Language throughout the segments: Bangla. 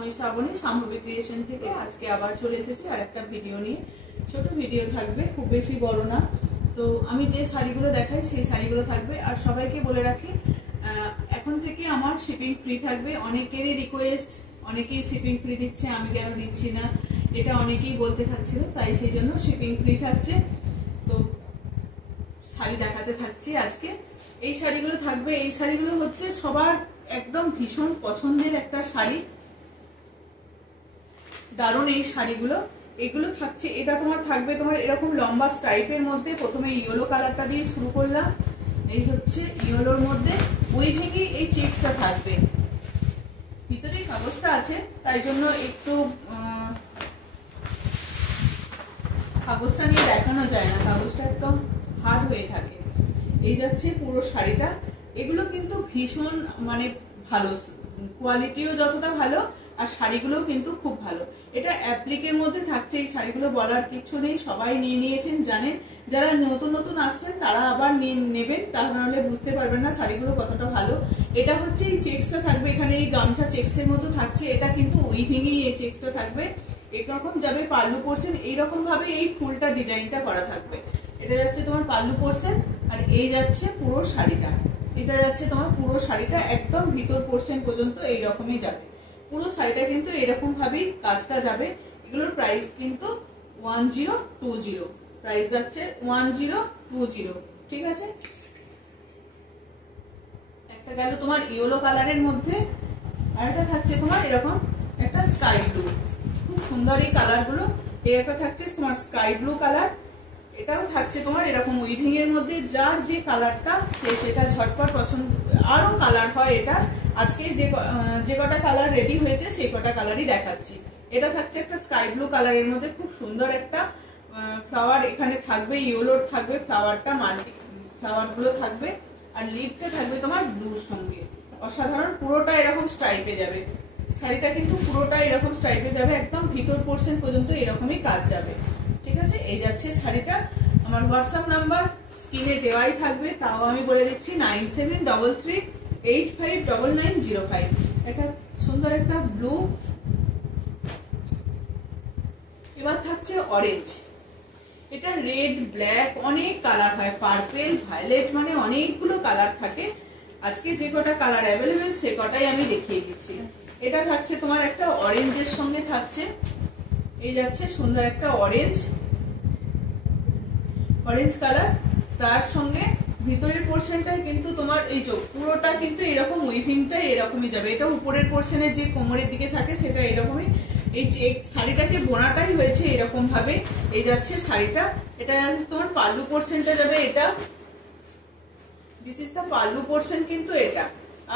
আমি শ্রাবণী শাম্ভবী ক্রিয়েশন থেকে আজকে আবার চলে এসেছি আর একটা ভিডিও নিয়ে। ছোট ভিডিও থাকবে, খুব বেশি বড় না। তো আমি যে শাড়িগুলো দেখাই সেই শাড়িগুলো থাকবে। আর সবাইকে বলে রাখি, এখন থেকে আমার শিপিং ফ্রি থাকবে। অনেকেরই রিকোয়েস্ট, অনেকেই শিপিং ফ্রি দিচ্ছে, আমি কেন দিচ্ছি না এটা অনেকেই বলতে থাকছিল, তাই সেই জন্য শিপিং ফ্রি থাকছে। তো শাড়ি দেখাতে থাকছি আজকে। এই শাড়িগুলো থাকবে, এই শাড়িগুলো হচ্ছে সবার একদম ভীষণ পছন্দের একটা শাড়ি, দারুণ এই শাড়িগুলো। এগুলো থাকছে, এটা তোমার থাকবে তোমার এরকম লম্বা স্ট্রাইপের মধ্যে। প্রথমে ইয়েলো কালারটা দিয়ে শুরু করলাম, এই হচ্ছে ইয়েলোর মধ্যে উইভিংয়ে এই চেকসটা থাকবে। ভিতরে কাগজটা আছে, তাই জন্য একটু কাগজটা নিয়ে দেখানো যায় না, কাগজটা একদম হার্ড হয়ে থাকে। এই যাচ্ছে পুরো শাড়িটা। এগুলো কিন্তু ভীষণ মানে ভালো, কোয়ালিটিও যতটা ভালো আর শাড়িগুলোও কিন্তু খুব ভালো। এটা অ্যাপ্লিকের মধ্যে থাকছে। এই শাড়িগুলো বলার কিছু নেই, সবাই নিয়ে নিয়েছেন, জানেন। যারা নতুন নতুন আসছেন তারা আবার নিয়ে নেবেন, তাহলে বুঝতে পারবেন না শাড়িগুলো কতটা ভালো। এটা হচ্ছে এই চেকসটা থাকবে এখানে, এই গামছা চেকসের মতো থাকছে। এটা কিন্তু উইভিংই এই চেকসটা থাকবে। এরকম যাবে পাল্লু পোরশন, এইরকম ভাবে এই ফুলটা ডিজাইনটা করা থাকবে। এটা যাচ্ছে তোমার পাল্লু পোরশন, আর এই যাচ্ছে পুরো শাড়িটা। এটা যাচ্ছে তোমার পুরো শাড়িটা একদম ভিতর পোরশন পর্যন্ত এইরকমই যাবে। পুরো শাড়িটা কিন্তু এরকম ভাবেই কাজটা যাবে। এগুলোর প্রাইস কিন্তু 1020, প্রাইস যাচ্ছে 1020, ঠিক আছে। একটা গেল তোমার ইয়েলো কালারের মধ্যে, আর একটা থাকছে তোমার এরকম একটা স্কাই ব্লু। খুব সুন্দর এই কালার গুলো। একটা থাকছে তোমার স্কাই ব্লু কালার, এটাও থাকছে তোমার এরকম উইভিং এর মধ্যে। যার যে কালারটা সেটা ঝটপট পছন্দ, আরো কালার হয় এটা। আজকে যে কটা কালার রেডি হয়েছে সেই কটা কালারই দেখাচ্ছি। এটা থাকছে একটা স্কাই ব্লু কালারের মধ্যে, খুব সুন্দর একটা ফ্লাওয়ার এখানে থাকবে, ইয়েলোর থাকবে ফ্লাওয়ারটা, মাল্টি ফ্লাওয়ার গুলো থাকবে। আর লিপটা থাকবে তোমার ব্লুর সঙ্গে, অসাধারণ। পুরোটা এরকম স্ট্রাইপে যাবে শাড়িটা, কিন্তু পুরোটা এরকম স্ট্রাইপে যাবে, একদম ভিতর পোরশন পর্যন্ত এরকমই কাজ যাবে, ঠিক আছে। এই যাচ্ছে শাড়িটা। আমার হোয়াটসঅ্যাপ নাম্বার স্ক্রিনে দেওয়াই থাকবে, তাও আমি বলে দিচ্ছি 9733859905। এটা সুন্দর একটা ব্লু। এবার থাকছে অরেঞ্জ। এটা রেড, ব্ল্যাক, অনেক কালার হয়, পার্পেল, ভায়োলেট, মানে অনেকগুলো কালার থাকে। আজকে যে কটা কালার অ্যাভেলেবেল সে কটাই আমি দেখিয়ে দিচ্ছি। এটা থাকছে তোমার একটা অরেঞ্জের সঙ্গে থাকছে, এই যাচ্ছে সুন্দর একটা অরেঞ্জ কালার। তার সঙ্গে ভিতরের পোরশনটাই কিন্তু তোমার এই যে পুরোটা কিন্তু এরকম উইভিংটা এরকমই যাবে। এটা উপরের পোরশনের যে কোমরের দিকে থাকে সেটা এরকমই। এই যে শাড়িটাকে বোনাটাই হয়েছে এরকম ভাবে। এই যাচ্ছে শাড়িটা। এটা তোমার পাল্লু পোরশনটা যাবে, এটা this is the pallu portion কিন্তু এটা।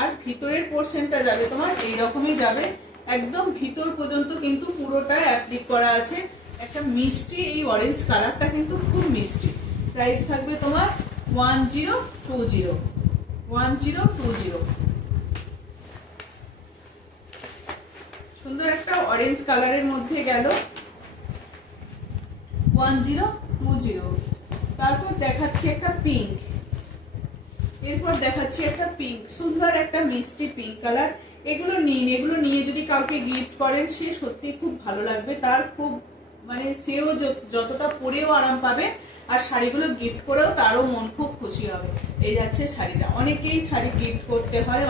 আর ভিতরের পোরশনটা যাবে তোমার এইরকমই যাবে, একদম ভিতর পর্যন্ত কিন্তু পুরোটা অ্যাপ্লিক করা আছে। একটা মিষ্টি এই অরেঞ্জ কালারটা কিন্তু খুব মিষ্টি। প্রাইস থাকবে তোমার 1020। সুন্দর একটা অরেঞ্জ কালারের মধ্যে গেল 1020। তারপর দেখাচ্ছি একটা পিঙ্ক, এরপর দেখাচ্ছি একটা পিঙ্ক, সুন্দর একটা মিষ্টি পিঙ্ক কালার। এগুলো নিয়ে যদি কাউকে গিফট করেন সে সত্যি খুব ভালো লাগবে, তার খুব মানে সেও যতটা পরেও আরাম পাবে, আর শাড়িগুলো গিফট করেও তারও মন খুব খুশি হবে। এই যাচ্ছে শাড়িটা। অনেকেই শাড়ি গিফট করতে হয়,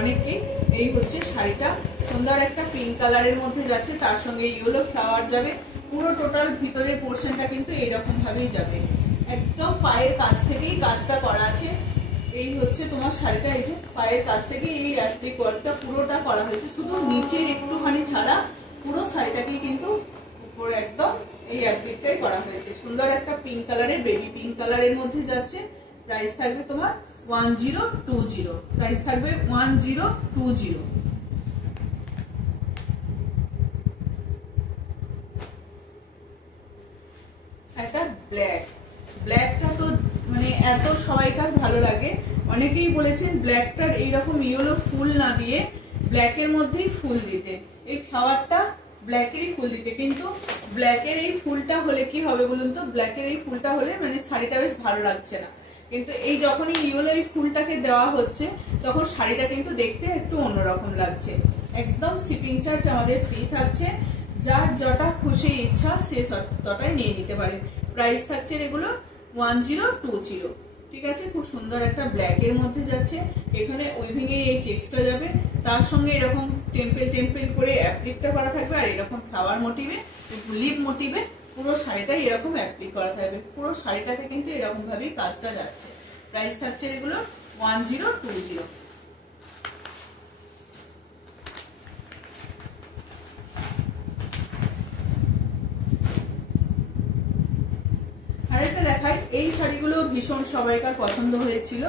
অনেকেই এই হচ্ছে শাড়িটা। সুন্দর একটা পিঙ্ক কালারের মধ্যে যাচ্ছে, তার সঙ্গে ইয়েলো ফ্লাওয়ার যাবে। পুরো টোটাল ভিতরের পোরশনটা কিন্তু এইরকম ভাবেই যাবে, একদম পায়ের কাছ থেকেই কাজটা করা আছে। এই হচ্ছে তোমার শাড়িটা, এই যে পায়ের কাছ থেকে এই অ্যাপ্লিক ওয়ার্কটা পুরোটা করা হয়েছে, শুধু নিচের একটুখানি ছাড়া পুরো শাড়িটাকেই কিন্তু উপরে একদম এই অ্যাপ্লিকটাই করা হয়েছে। সুন্দর একটা পিঙ্ক কালারের, বেবি পিঙ্ক কালারের মধ্যে যাচ্ছে। প্রাইস থাকবে তোমার 1020, প্রাইস থাকবে 1020। একটা ব্ল্যাকটা তো মানে এত সবাইকার ভালো লাগে। অনেকেই বলেছেন ব্ল্যাকটার এইরকম ইয়েলো ফুল না দিয়ে ব্ল্যাকের মধ্যেই ফুল দিতে, এই ফ্লাওয়ারটা ব্ল্যাকেরই ফুল দিতে। কিন্তু ব্ল্যাকের এই ফুলটা হলে কি হবে বলুন তো, ব্ল্যাকের এই ফুলটা হলে মানে শাড়িটা বেশ ভালো লাগছে না। কিন্তু এই যখনই ইয়েলো এই ফুলটাকে দেওয়া হচ্ছে তখন শাড়িটা কিন্তু দেখতে একটু অন্যরকম লাগছে। একদম শিপিং চার্জ আমাদের ফ্রি থাকছে, যার যটা খুশি ইচ্ছা সে ততটাই নিয়ে নিতে পারে। প্রাইস থাকছে এগুলো 1020। ঠিক আছে, খুব সুন্দর একটা ব্ল্যাক এর মধ্যে যাচ্ছে, এখানে উইভিং এর এই চেক্সটা যাবে, তার সঙ্গে এরকম টেম্পল টেম্পল করে অ্যাপ্লিকটা করা থাকবে, আর এরকম ফ্লাওয়ার মোটিভে লিপ মোটিভে পুরো শাড়িটা এরকম অ্যাপ্লিক করা থাকবে। পুরো শাড়িটাকে কিন্তু এরকম ভাবেই কাজটা যাচ্ছে। প্রাইস থাকছে এগুলো 1020। আরেকটা দেখাই, এই শাড়িগুলো ভীষণ সবাইকার পছন্দ হয়েছিল,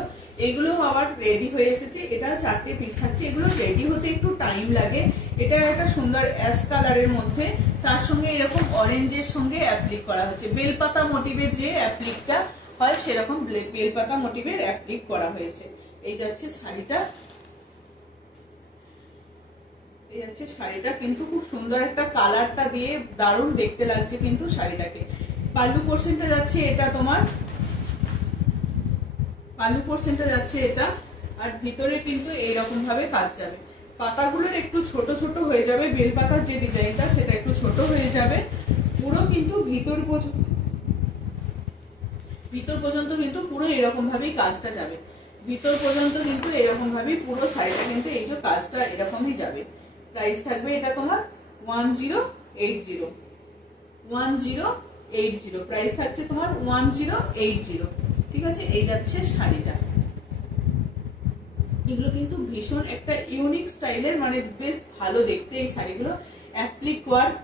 এগুলো আবার রেডি হয়ে এসেছে। এটা 4টে পিস থাকছে, এগুলো রেডি হতে একটু টাইম লাগে। এটা একটা সুন্দর অ্যাশ কালারের মধ্যে, তার সঙ্গে এরকম অরেঞ্জের সঙ্গে অ্যাপ্লিক করা হচ্ছে, বেলপাতা মোটিভের যে অ্যাপ্লিকটা হয় সেরকম বেলপাতা মোটিভের অ্যাপ্লিক করা হয়েছে। এই যাচ্ছে শাড়িটা, এই যাচ্ছে শাড়িটা, কিন্তু খুব সুন্দর একটা কালারটা দিয়ে দারুণ দেখতে লাগছে কিন্তু শাড়িটাকে। পাল্লু পোর্শনটা যাচ্ছে এটা তোমার, পাল্লু পোর্শনটা যাচ্ছে এটা, আর ভিতরে কিন্তু এইরকম ভাবে কাজ যাবে। পাতাগুলোর একটু ছোট ছোট হয়ে যাবে, বেলপাতার যে ডিজাইনটা সেটা একটু ছোট হয়ে যাবে। পুরো কিন্তু ভিতর পর্যন্ত কিন্তু পুরো এরকম ভাবেই কাজটা যাবে, ভিতর পর্যন্ত কিন্তু এরকম ভাবেই পুরো শাড়িটা কিন্তু এই যে কাজটা এরকমই যাবে। প্রাইস থাকবে এটা তোমার 1080। প্রাইস থাকছে তোমার 1080। ঠিক আছে, এই যাচ্ছে শাড়িটা। এগুলো কিন্তু ভীষণ একটা ইউনিক স্টাইলের, মানে বেশ ভালো দেখতে এই শাড়িগুলো। অ্যাপ্লিক ওয়ার্ক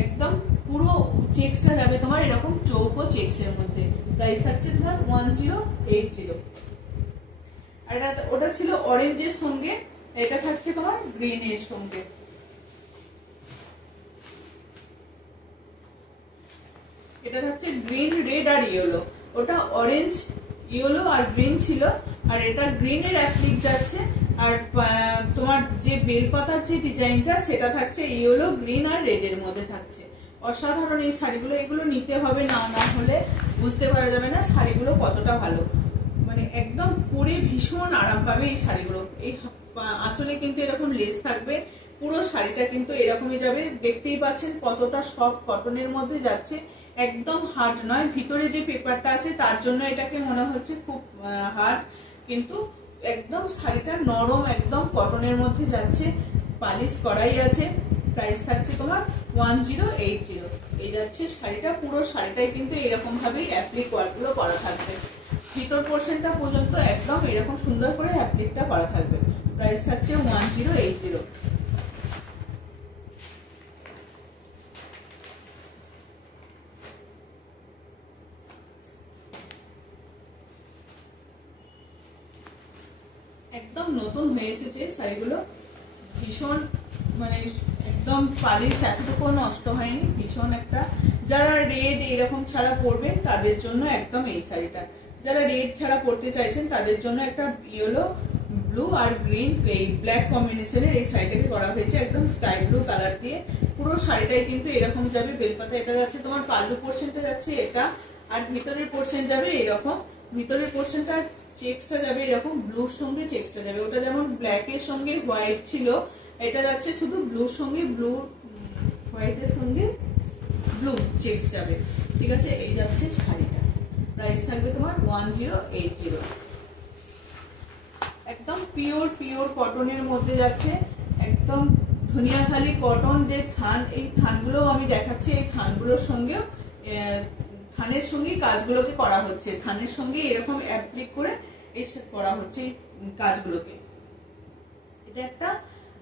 একদম পুরো চেক্সটা যাবে তোমার এরকম চৌকো চেক্সের মধ্যে। প্রাইস থাকছে তোমার 1080। আর ওটা ছিল অরেঞ্জের সঙ্গে, এটা থাকছে তোমার গ্রিন এর সঙ্গে। এটা থাকছে গ্রিন, রেড আর ইয়েলো। ওটা অরেঞ্জ, ইয়েলো আর গ্রিন ছিল, আর এটা গ্রিন এর অ্যাপ্লিক যাচ্ছে। আর তোমার যে বেলপাতার যে ডিজাইনটা সেটা থাকছে ইয়েলো, গ্রিন আর রেড এর মধ্যে থাকছে। অসাধারণ এই শাড়িগুলো, এগুলো নিতে হবে, না হলে বুঝতে পারা যাবে না শাড়িগুলো কতটা ভালো। মানে একদম পরে ভীষণ আরাম পাবে এই শাড়িগুলো। এই আঁচলে কিন্তু এরকম লেস থাকবে, পুরো শাড়িটা কিন্তু এরকমই যাবে। দেখতেই পাচ্ছেন কতটা সফট কটনের মধ্যে যাচ্ছে, একদম হার্ড নয়। ভিতরে যে পেপারটা আছে তার জন্য এটাকে মনে হচ্ছে খুব হার্ড, কিন্তু একদম শাড়িটা নরম, একদম কটনের মধ্যে যাচ্ছে, পালিশ করাই আছে। প্রাইস থাকছে তোমার 1080। এই যাচ্ছে শাড়িটা, পুরো শাড়িটাই কিন্তু এরকম ভাবেই অ্যাপ্লিক ওয়ার্ক গুলো করা থাকবে, ভিতর পোর্শনটা পর্যন্ত একদম এরকম সুন্দর করে অ্যাপ্লিকটা করা থাকবে। প্রাইস থাকছে 1080। একদম নতুন হয়ে এসেছে শাড়িগুলো, ভীষণ মানে একদম পালিশ এতটুকু নষ্ট হয়নি, ভীষণ একটা। যারা রেড এরকম ছাড়া পরবে তাদের জন্য একদম এই শাড়িটা, যারা রেড ছাড়া পরতে চাইছেন তাদের জন্য একটা ইয়েলো, ব্লু আর গ্রিন এই ব্ল্যাক কম্বিনেশনের এই শাড়িটাকে করা হয়েছে, একদম স্কাই ব্লু কালার দিয়ে। পুরো শাড়িটাই কিন্তু এরকম যাবে, বেলপাতা এটা যাচ্ছে তোমার, পাল্লু পোর্শনটা যাচ্ছে এটা, আর ভিতরের পোর্শন যাবে এরকম। ভিতরের পোর্শনটা চেক্সটা যাবে এরকম ব্লুর সঙ্গে চেক্সটা যাবে, ওটা যেমন ব্ল্যাক এর সঙ্গে হোয়াইট ছিল, এটা যাচ্ছে শুধু ব্লুর সঙ্গে ব্লু, হোয়াইটের সঙ্গে ব্লু চেক্স যাবে। ঠিক আছে, এই যাচ্ছে শাড়িটা। প্রাইস থাকবে তোমার 1080। একদম পিওর কটনের মধ্যে যাচ্ছে, একদম ধনিয়াখালি কটন যে থান, এই থানগুলো আমি দেখাচ্ছি, এই থানগুলোর সঙ্গেও থানের সঙ্গে কাজগুলোকে করা হচ্ছে, থানের সঙ্গে এরকম অ্যাপ্লিক করে এই করা হচ্ছে এই কাজগুলোকে। এটা একটা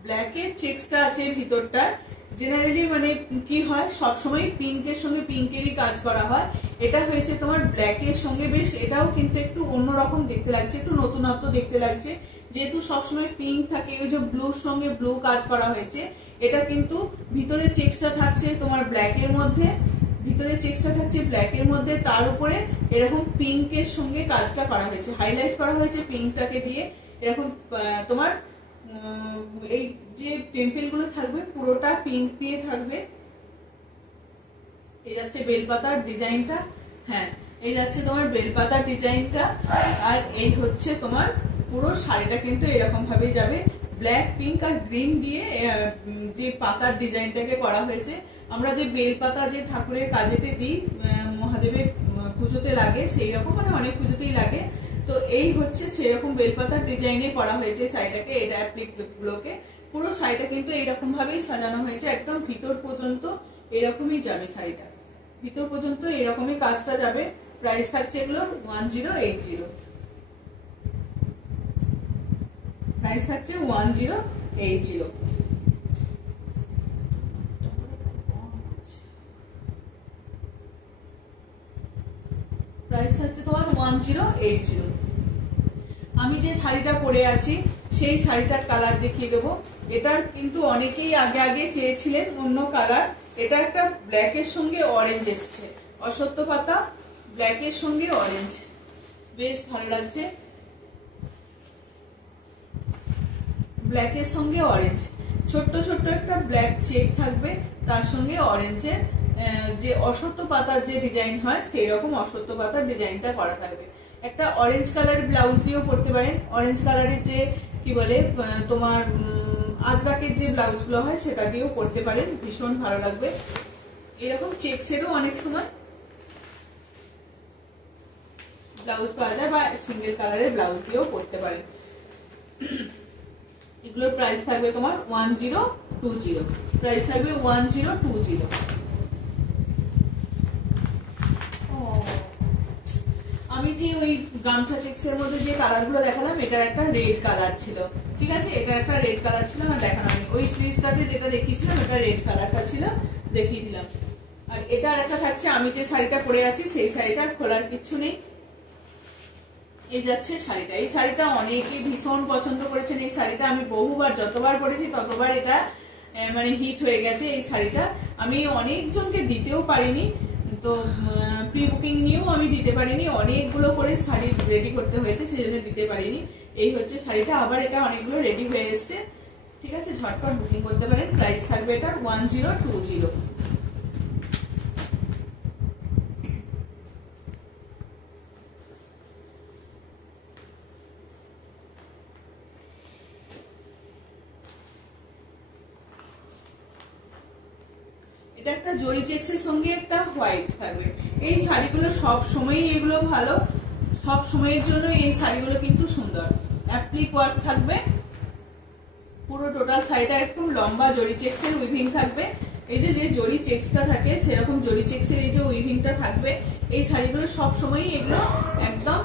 ব্ল্যাকের চেক্সটা আছে ভিতরটা, জেনারেলি মানে কি হয় সবসময় পিঙ্কের সঙ্গে পিঙ্কেরই কাজ করা হয়, এটা হয়েছে তোমার ব্ল্যাকের সঙ্গে, বেশ এটাও কিন্তু একটু অন্যরকম দেখতে লাগছে, একটু নতুনত্ব দেখতে লাগছে, যেহেতু সবসময় পিঙ্ক থাকে, ওই যে ব্লুর সঙ্গে ব্লু কাজ করা হয়েছে। এটা কিন্তু ভিতরে চেক্সটা থাকছে তোমার ব্ল্যাকের মধ্যে, ভিতরে চেক্সটা থাকছে ব্ল্যাকের মধ্যে, তার উপরে এরকম পিঙ্কের সঙ্গে কাজটা করা হয়েছে, হাইলাইট করা হয়েছে পিঙ্কটাকে দিয়ে। এরকম তোমার এই যে টেম্পল গুলো থাকবে পুরোটা পিঙ্ক দিয়ে থাকবে। এই যাচ্ছে বেলপাতার ডিজাইনটা। হ্যাঁ, এই যাচ্ছে তোমার বেলপাতা ডিজাইনটা, আর এই হচ্ছে তোমার পুরো শাড়িটা কিন্তু এরকম ভাবে যাবে। ব্ল্যাক, পিঙ্ক আর গ্রিন দিয়ে যে পাতার ডিজাইনটাকে করা হয়েছে, আমরা যে বেলপাতা যে ঠাকুরের কাজেতে দিই, মহাদেবের পুজোতে লাগে, সেই রকম মানে অনেক পুজোতেই লাগে। তো এই হচ্ছে সেরকম বেলপাতার ডিজাইনে করা হয়েছে শাড়িটাকে, এটা অ্যাপ্লিক গুলোকে। পুরো শাড়িটা কিন্তু এইরকম ভাবেই সাজানো হয়েছে, একদম ভিতর পর্যন্ত এরকমই যাবে শাড়িটা, ভিতর পর্যন্ত এরকমই কাজটা যাবে। প্রাইস থাকছে এগুলো 1080, প্রাইস থাকছে 1080। প্রাইস থাকছে তোমার 1080। আমি যে শাড়িটা পরে আছি সেই শাড়িটার কালার দেখিয়ে দেবো। এটার কিন্তু অনেকেই আগে আগে চেয়েছিলেন অন্য কালার। এটা একটা ব্ল্যাকের সঙ্গে অরেঞ্জ এসছে, অশ্বত্থ পাতা ব্ল্যাকের সঙ্গে অরেঞ্জ, বেশ ভালো লাগছে। ব্ল্যাকের সঙ্গে অরেঞ্জ, ছোট্ট ছোট্ট একটা ব্ল্যাক চেক থাকবে, তার সঙ্গে অরেঞ্জের যে অশ্বত্থ পাতার যে ডিজাইন হয় সেই রকম অশ্বত্থ পাতার ডিজাইনটা করা থাকবে। একটা অরেঞ্জ কালারের ব্লাউজ দিয়েও পরতে পারেন, অরেঞ্জ কালারের যে কি বলে তোমার আজরাকের যে ব্লাউজ গুলো হয় সেটা দিয়েও পরতে পারেন, ভীষণ ভালো লাগবে। এরকম চেকসেরও অনেক সময় ব্লাউজ পাওয়া যায়, বা সিঙ্গেল কালারের ব্লাউজ দিয়েও পরতে পারেন। এগুলোর প্রাইস থাকবে তোমার 1020, প্রাইস থাকবে 1020। আমি যে ওই গামছা চেক্সের মধ্যে যে কালার গুলো দেখালাম, এটার একটা রেড কালার ছিল, ঠিক আছে, এটা একটা রেড কালার ছিল আমার দেখানো। আমি ওই স্লিভসটাতে যেটা দেখিয়েছিলাম এটা রেড কালারটা ছিল, দেখিয়ে দিলাম। আর এটা আর একটা থাকছে, আমি যে শাড়িটা পরে আছি সেই শাড়িটার খোলার কিছু নেই। এই যাচ্ছে শাড়িটা, এই শাড়িটা অনেকে ভীষণ পছন্দ করেছেন। এই শাড়িটা আমি বহুবার, যতবার পরেছি ততবার এটা মানে হিট হয়ে গেছে। এই শাড়িটা আমি অনেকজনকে দিতেও পারিনি, তো প্রি বুকিং নিয়েও আমি দিতে পারিনি, অনেকগুলো করে শাড়ি রেডি করতে হয়েছে, সেজন্য দিতে পারিনি। এই হচ্ছে শাড়িটা, আবার এটা অনেকগুলো রেডি হয়ে এসছে, ঠিক আছে, ঝটপট বুকিং করতে পারেন। প্রাইস থাকবে এটা 1020। এটা একটা জরি চেক্সের সঙ্গে একটা হোয়াইট থাকবে। এই শাড়িগুলো সব সময়ই এগুলো ভালো, সব সময়ের জন্য এই শাড়িগুলো কিন্তু সুন্দর। অ্যাপ্লিক ওয়ার্ক থাকবে, পুরো টোটাল শাড়িটা একদম লম্বা জরি চেক্সের উইভিং থাকবে। এই যে জরি চেক্সটা থাকে সেরকম জরি চেক্সের এই যে উইভিংটা থাকবে। এই শাড়িগুলো সব সময়ই এগুলো একদম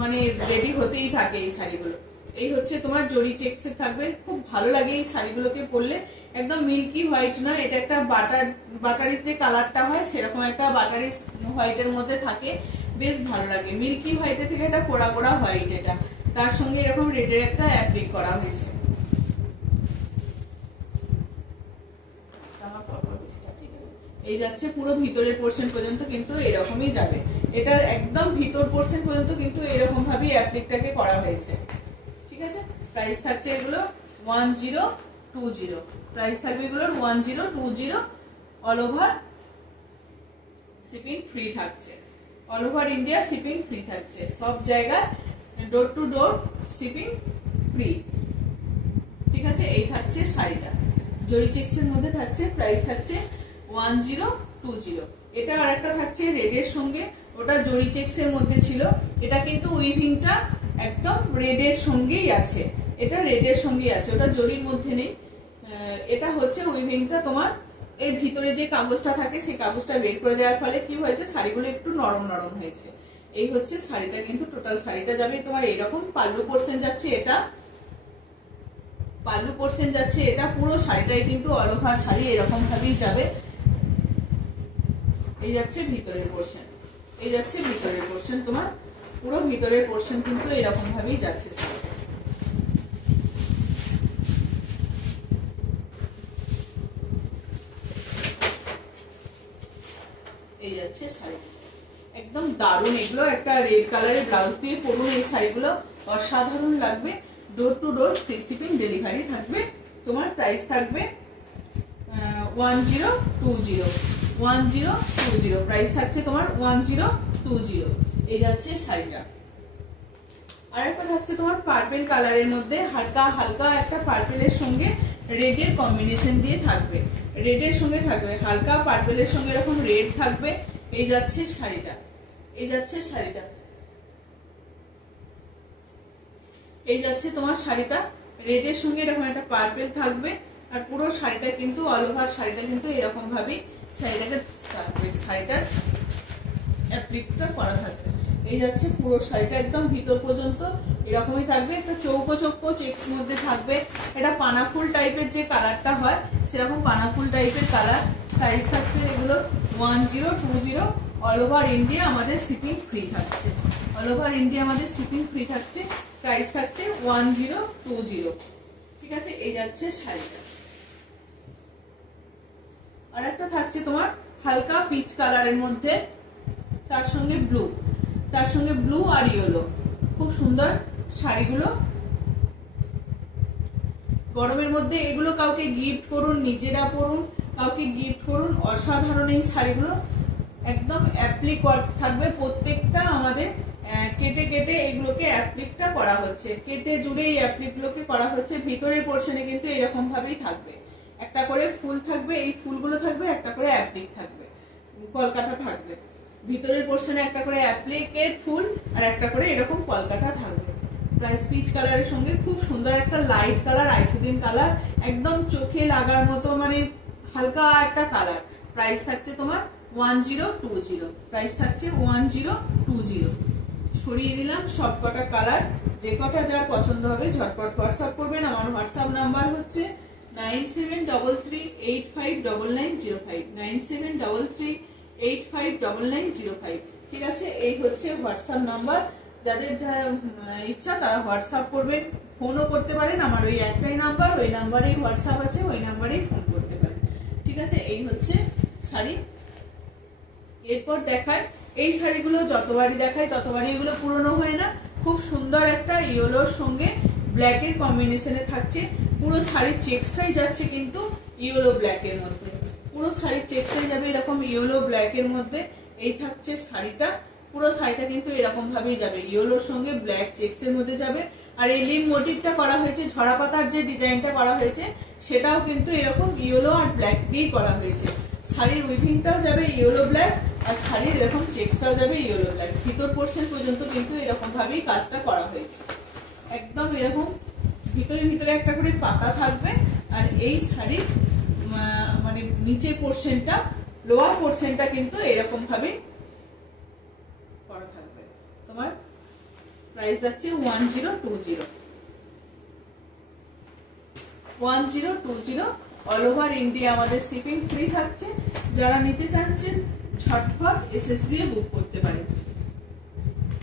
মানে রেডি হতেই থাকে এই শাড়িগুলো। এই হচ্ছে তোমার জরি চেক্সের থাকবে, খুব ভালো লাগে এই শাড়িগুলোকে পরলে। একদম মিল্কি হোয়াইট না, এটা একটা বাটারিস যে কালারটা হয় সেরকম একটা বাটারিস হোয়াইটের মধ্যে থাকে, বেশ ভালো লাগে। মিল্কি হোয়াইটের থেকে একটা কোড়া কোড়া হোয়াইট, এটা তার সঙ্গে এরকম রেডের একটা অ্যাপ্লিক করা হয়েছে। এই যাচ্ছে পুরো ভিতরের পোর্শন পর্যন্ত কিন্তু এরকমই যাবে, এটার একদম ভিতর পোর্শন পর্যন্ত কিন্তু এরকম ভাবে অ্যাপ্লিকটাকে করা হয়েছে, ঠিক আছে। প্রাইস থাকছে এগুলো 1020, প্রাইস থাকবে এগুলোর 1020। অল ওভার শিপিং ফ্রি থাকছে, all over India shipping free থাকছে, সব জায়গায় door to door shipping free, ঠিক আছে। এই থাকছে শাড়িটা, জরি চেক্সের মধ্যে থাকছে, প্রাইস থাকছে 1020। এটা আর একটা থাকছে রেডের সঙ্গে, ওটা জরি চেক্সের মধ্যে ছিল, এটা কিন্তু উইভিংটা একদম রেডের সঙ্গেই আছে, এটা রেডের সঙ্গেই আছে, ওটা জরির মধ্যে নেই। এটা হচ্ছে উইভিংটা তোমার এর ভিতরে যে কাগজটা থাকে সেই কাগজটা বের করে দেওয়ার ফলে কি হয়েছে, শাড়িগুলো একটু নরম নরম হয়েছে। এই হচ্ছে শাড়িটা, কিন্তু টোটাল শাড়িটা যাবে তোমার এরকম। পাল্লু পোর্শন যাচ্ছে এটা, পাল্লু পোর্শন যাচ্ছে এটা, পুরো শাড়িটাই কিন্তু অল ওভার শাড়ি এরকম ভাবেই যাবে। এই যাচ্ছে ভিতরের পোর্শন, এই যাচ্ছে ভিতরের পোর্শন, তোমার পুরো ভিতরের পোর্শন কিন্তু এরকম ভাবেই যাচ্ছে শাড়িটা। এই যাচ্ছে শাড়ি, একদম দারুণ। এগুলো একটা রেড কালারের ব্লাউজ দিয়ে পরুন, এই শাড়িগুলো অসাধারণ লাগবে। Door to door free shipping delivery থাকবে। তোমার প্রাইস থাকবে 1020, 1020 প্রাইস থাকছে তোমার 1020। 20। এই যাচ্ছে শাড়িটা। আরেকটা থাকছে তোমার পার্পল কালারের মধ্যে, হালকা হালকা একটা পার্পলের সঙ্গে রেডের কম্বিনেশন দিয়ে থাকবে, রেডের সঙ্গে থাকবে, হালকা পার্পলের সঙ্গে এরকম রেড থাকবে। এই যাচ্ছে শাড়িটা, এই যাচ্ছে শাড়িটা, এই যাচ্ছে তোমার শাড়িটা। রেডের সঙ্গে এরকম একটা পার্পল থাকবে, আর পুরো শাড়িটা কিন্তু অল ওভার শাড়িটা কিন্তু এরকম ভাবে শাড়িটাকে থাকবে, শাড়িটার অ্যাপ্লিকটা করা থাকবে। এই যাচ্ছে পুরো শাড়িটা একদম ভিতর পর্যন্ত এরকমই থাকবে, একটা চৌকো চৌকো চেক্স মধ্যে থাকবে। এটা পানাফুল টাইপের যে কালারটা হয় সেরকম পানাফুল টাইপের কালার। প্রাইস থাকছে এগুলো 1020। অল ওভার ইন্ডিয়া আমাদের শিপিং ফ্রি থাকছে, অল ওভার ইন্ডিয়া আমাদের শিপিং ফ্রি থাকছে। প্রাইস থাকছে 1020। ঠিক আছে, এই যাচ্ছে শাড়িটা। আর একটা থাকছে তোমার হালকা পিচ কালারের মধ্যে, তার সঙ্গে ব্লু, তার সঙ্গে ব্লু আর ইয়েলো, খুব সুন্দর শাড়িগুলো। গরমের মধ্যে এগুলো কাউকে গিফট করুন, নিজেরা পরুন, কাউকে গিফট করুন, অসাধারণ এই শাড়িগুলো। একদম অ্যাপ্লিক থাকবে প্রত্যেকটা, আমাদের কেটে কেটে এগুলোকে অ্যাপ্লিকটা করা হচ্ছে, কেটে জুড়ে এই অ্যাপ্লিকগুলোকে করা হচ্ছে। ভিতরের পোর্শনে কিন্তু এরকম ভাবেই থাকবে, একটা করে ফুল থাকবে, এই ফুলগুলো থাকবে, একটা করে অ্যাপ্লিক থাকবে, কলকাতা থাকবে। ভিতরের পোর্শনে একটা করে অ্যাপ্লিকের ফুল আর একটা করে এরকম কলকাতা থাকবে। প্রাইস পিচ কালারের সঙ্গে খুব সুন্দর একটা লাইট কালার, আইসোডিন কালার, একদম চোখে লাগার মতো মানে হালকা একটা কালার। প্রাইস থাকছে তোমার 1020। প্রাইস থাকছে 1020। সরিয়ে দিলাম সব কটা কালার, যে কটা যার পছন্দ হবে ঝটপট হোয়াটসঅ্যাপ করবেন। আমার হোয়াটসঅ্যাপ নাম্বার হচ্ছে 9733859905, 9733859905। ঠিক আছে, এই হচ্ছে হোয়াটসঅ্যাপ নাম্বার। যাদের যা ইচ্ছা তারা হোয়াটসঅ্যাপ করবেন, ফোনও করতে পারেন। আমার ওই একটাই নাম্বার, ওই নাম্বারেই হোয়াটসঅ্যাপ আছে, ওই নাম্বারেই ফোন করতে পারেন। ঠিক আছে, এই হচ্ছে শাড়ি। এরপর দেখায় এই শাড়িগুলো যতবারই দেখায় ততবারই এগুলো পুরনো হয় না। খুব সুন্দর একটা ইয়েলোর সঙ্গে ব্ল্যাক এর কম্বিনেশনে থাকছে। পুরো শাড়ির চেক্সটাই যাচ্ছে কিন্তু ইয়েলো ব্ল্যাক এর মধ্যে, পুরো শাড়ির চেক্সটাই যাবে এরকম ইয়েলো ব্ল্যাক এর মধ্যে। এই থাকছে শাড়িটা, পুরো শাড়িটা কিন্তু এরকম ভাবেই যাবে, ইয়েলোর সঙ্গে ব্ল্যাক চেক্স এর মধ্যে যাবে। আর এই লিম মোটিভটা করা হয়েছে, ঝরা পাতার যে ডিজাইনটা করা হয়েছে সেটাও কিন্তু এরকম ইয়েলো আর ব্ল্যাক দিয়েই করা হয়েছে। শাড়ির উইভিংটাও যাবে ইয়েলো ব্ল্যাক, আর শাড়ির এরকম চেক্সটাও যাবে ইয়েলো ব্ল্যাক। ভিতর পোর্শন পর্যন্ত কিন্তু এরকম ভাবেই কাজটা করা হয়েছে, একদম এরকম ভিতরে ভিতরে একটা করে পাতা থাকবে। আর এই শাড়ির মানে নিচের পোর্শনটা, লোয়ার পোর্শনটা কিন্তু এরকম ভাবে করা থাকবে। তোমার প্রাইস যাচ্ছে 1020। 1020। অল ওভার ইন্ডিয়া আমাদের শিপিং ফ্রি থাকছে। যারা নিতে চাচ্ছেন ঝটপট এসএস দিয়ে বুক করতে পারেন।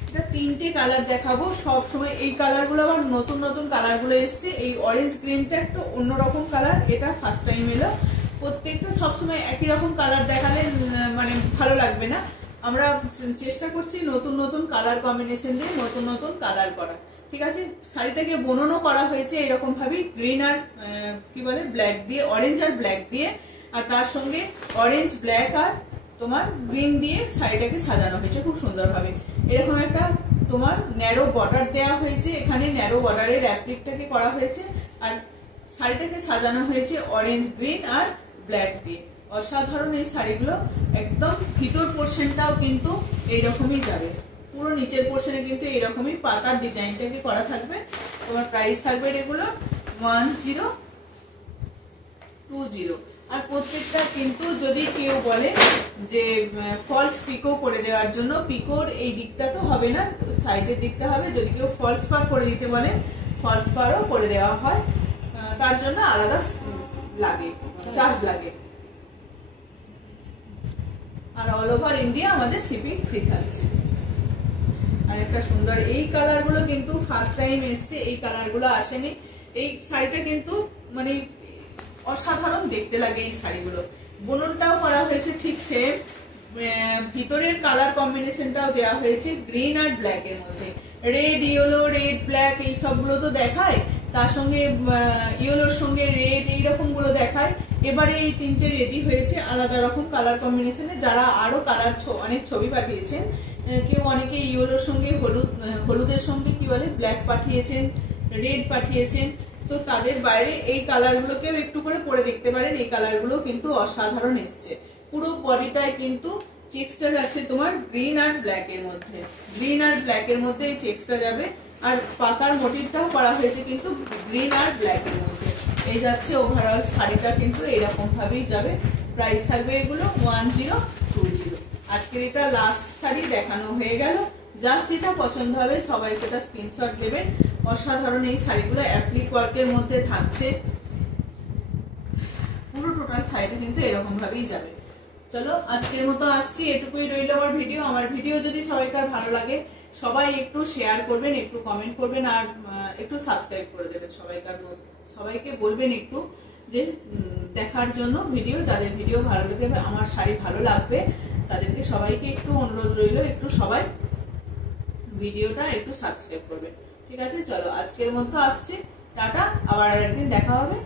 এটা তিনটে কালার দেখাবো সব সময়। এই কালারগুলো আবার নতুন নতুন কালারগুলো এসছে। এই অরেঞ্জ গ্রিনটা একটা অন্যরকম কালার, এটা ফার্স্ট টাইম এলো। প্রত্যেকটা সবসময় একই রকম কালার দেখালে মানে ভালো লাগবে না। আমরা চেষ্টা করছি নতুন নতুন কালার কম্বিনেশন দিয়ে নতুন নতুন কালার করা। ঠিক আছে, শাড়িটাকে বোনানো করা হয়েছে এরকম ভাবে গ্রিন আর কি বলে ব্ল্যাক দিয়ে, অরেঞ্জ আর ব্ল্যাক দিয়ে, আর তার সঙ্গে অরেঞ্জ ব্ল্যাক আর তোমার গ্রিন দিয়ে শাড়িটাকে সাজানো হয়েছে খুব সুন্দর ভাবে। এরকম একটা তোমার ন্যারো বর্ডার দেওয়া হয়েছে, এখানে ন্যারো বর্ডারের অ্যাপ্লিকটাকে করা হয়েছে, আর শাড়িটাকে সাজানো হয়েছে অরেঞ্জ গ্রিন আর ব্ল্যাক দিয়ে। অসাধারণ এই শাড়িগুলো। একদম ভিতর পোর্শনটাও কিন্তু এইরকমই যাবে, পুরো নিচের পোর্শনে কিন্তু এইরকমই পাতার ডিজাইনটাকে করা থাকবে। তোমার প্রাইস থাকবে এগুলো 1020। আর প্রত্যেকটা কিন্তু যদি কেউ বলে যে ফলস পিকো করে দেওয়ার জন্য, পিকোর এই দিকটা তো হবে না, সাইডের দিকটা হবে। যদি কেউ ফলস পার করে দিতে বলে ফলস পারও করে দেওয়া হয়, তার জন্য আলাদা লাগে, চার্জ লাগে। আর অল ওভার ইন্ডিয়া আমাদের শিপিং ফ্রি থাকছে। আর একটা সুন্দর এই কালারগুলো কিন্তু ফার্স্ট টাইম এসছে, এই কালারগুলো আসেনি। এই শাড়িটা কিন্তু মানে অসাধারণ দেখতে লাগে এই শাড়িগুলো। বুননটাও করা হয়েছে ঠিক সেম, ভিতরের কালার কম্বিনেশনটাও দেওয়া হয়েছে গ্রিন আর ব্ল্যাক এর মধ্যে। রেড ইয়েলো, রেড ব্ল্যাক এই সবগুলো তো দেখায়, তার সঙ্গে ইয়েলোর সঙ্গে রেড এইরকম গুলো দেখায়। এবারে এই তিনটে রেডি হয়েছে আলাদা রকম কালার কম্বিনেশনে। যারা আরো কালার অনেক ছবি পাঠিয়েছেন কেউ অনেকে ইয়েলোর সঙ্গে হলুদের সঙ্গে কি বলে ব্ল্যাক পাঠিয়েছেন, রেড পাঠিয়েছেন। তো তাদের বাইরে এই কালারগুলোকেও একটু করে পরে দেখতে পারেন। এই কালারগুলো কিন্তু অসাধারণ এসছে। পুরো বডিটায় কিন্তু চেক্সটা যাচ্ছে তোমার গ্রিন আর ব্ল্যাক এর মধ্যে, গ্রিন আর ব্ল্যাক এর মধ্যে এই চেক্সটা যাবে। আর পাতার মোটিভটাও করা হয়েছে কিন্তু গ্রিন আর ব্ল্যাক এর মধ্যে। এই যাচ্ছে ওভারঅল শাড়িটা কিন্তু এরকম ভাবেই যাবে। প্রাইস থাকবে এগুলো 1020। আজকের এটা লাস্ট শাড়ি দেখানো হয়ে গেল। যার যেটা পছন্দ হবে সবাই সেটা স্ক্রিনশট দেবেন। অসাধারণ এই শাড়িগুলো অ্যাপ্লিক ওয়ার্কের মধ্যে থাকছে। পুরো টোটাল শাড়িটা কিন্তু এরকম ভাবেই যাবে। চলো আজকের মতো আসছি, এটুকুই রইল আমার ভিডিও। আমার ভিডিও যদি সবাইকার ভালো লাগে সবাই একটু শেয়ার করবেন, একটু কমেন্ট করবেন, আর একটু সাবস্ক্রাইব করে দেবেন। সবাইকে বলবেন একটু যে দেখার জন্য ভিডিও। যাদের ভিডিও ভালো লাগবে, আমার শাড়ি ভালো লাগবে, তাদেরকে সবাইকে একটু অনুরোধ রইল, একটু সবাই ভিডিওটা একটু সাবস্ক্রাইব করবেন। ঠিক আছে, চলো আজকের মতো আসছি, টাটা। আবার একদিন দেখা হবে।